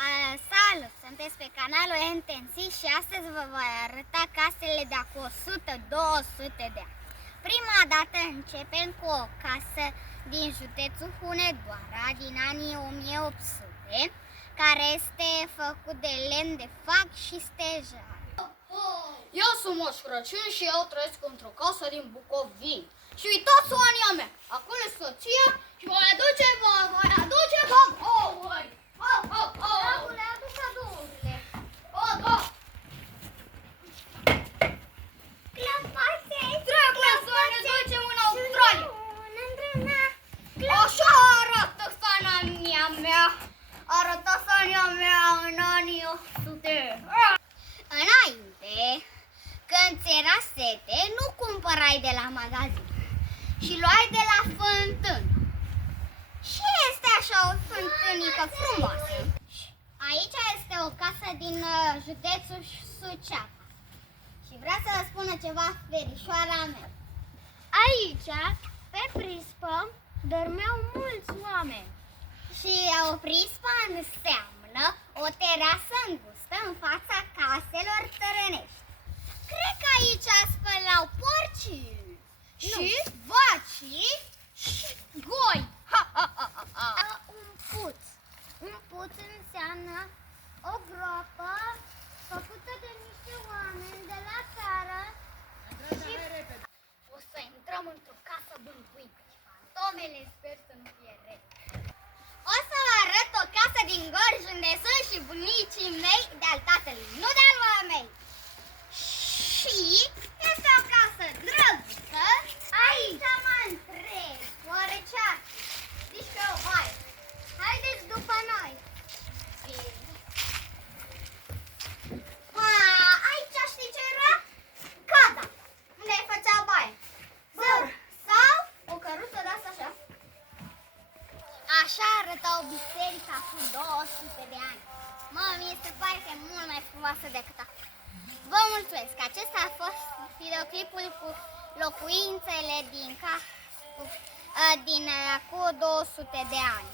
Salut! Sunteți pe canalul NTNC și astăzi vă voi arăta casele de acum 100-200 de ani. Prima dată începem cu o casă din județul Hunedoara din anii 1800, care este făcut de lemn de fac și stejar. Eu sunt Moș Crăciun și eu trăiesc într-o casă din Bucovini. Și uitați Ania mea, acolo e soția și vă aduce cam ouări. Dragule, aduc cadourile. Da. Dragule, să ne ducem în Australia. Așa arată Sania mea. Arăta Sania mea în anii 800. Înainte, când ți era sete, nu cumpărai de la magazin și luai de la fântână. Și este așa o fântânică frumoasă. Aici este o casă din județul Suceava. Și vreau să vă spună ceva verișoara mea. Aici, pe prispă, dormeau mulți oameni. Și o prispă înseamnă o terasă îngustă în fața caselor țărănești. Cred că aici spălau porcii și vacii și goi. Un puț. Un puț înseamnă o groapă făcută de niște oameni de la țară. Și o să intrăm într-o casă bâlbuită și fantomele sper să nu fie rele. O să vă arăt o casă din Gorj unde sunt și bunicii mei de-al tatălui, nu de-al mamei. Și este o casă drăguță. Aici mă întreb, oare ce-ar? Zici că o baie. Haideți după noi. Aici știi ce era? Cada, unde făcea baie. Sau o căruță de asta așa. Așa arăta o biserică acum 200 de ani. Mă, mie se pare că e mult mai frumoasă decât acum. Vă mulțumesc! Acesta a fost videoclipul cu locuințele din acum 200 de ani.